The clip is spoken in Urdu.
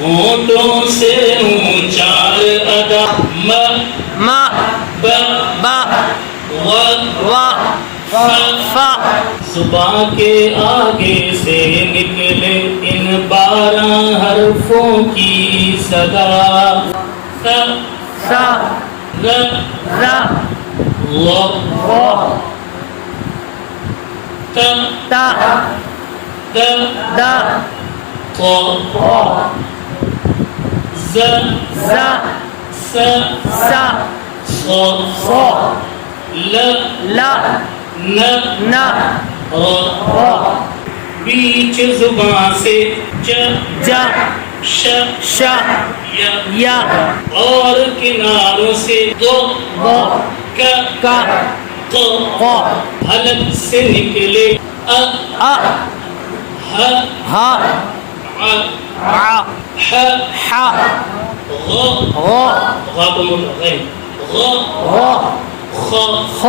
ہونٹوں سے ہوں چار ادا م ب و ف زباں کے آگے سے نکلے ان 12 حرفوں کی صدا س ر و ت د ق ز س ص ل ن ر بیچ زباں سے ج ش یا اور کناروں سے ک حلق سے نکلے ہ غ غ خ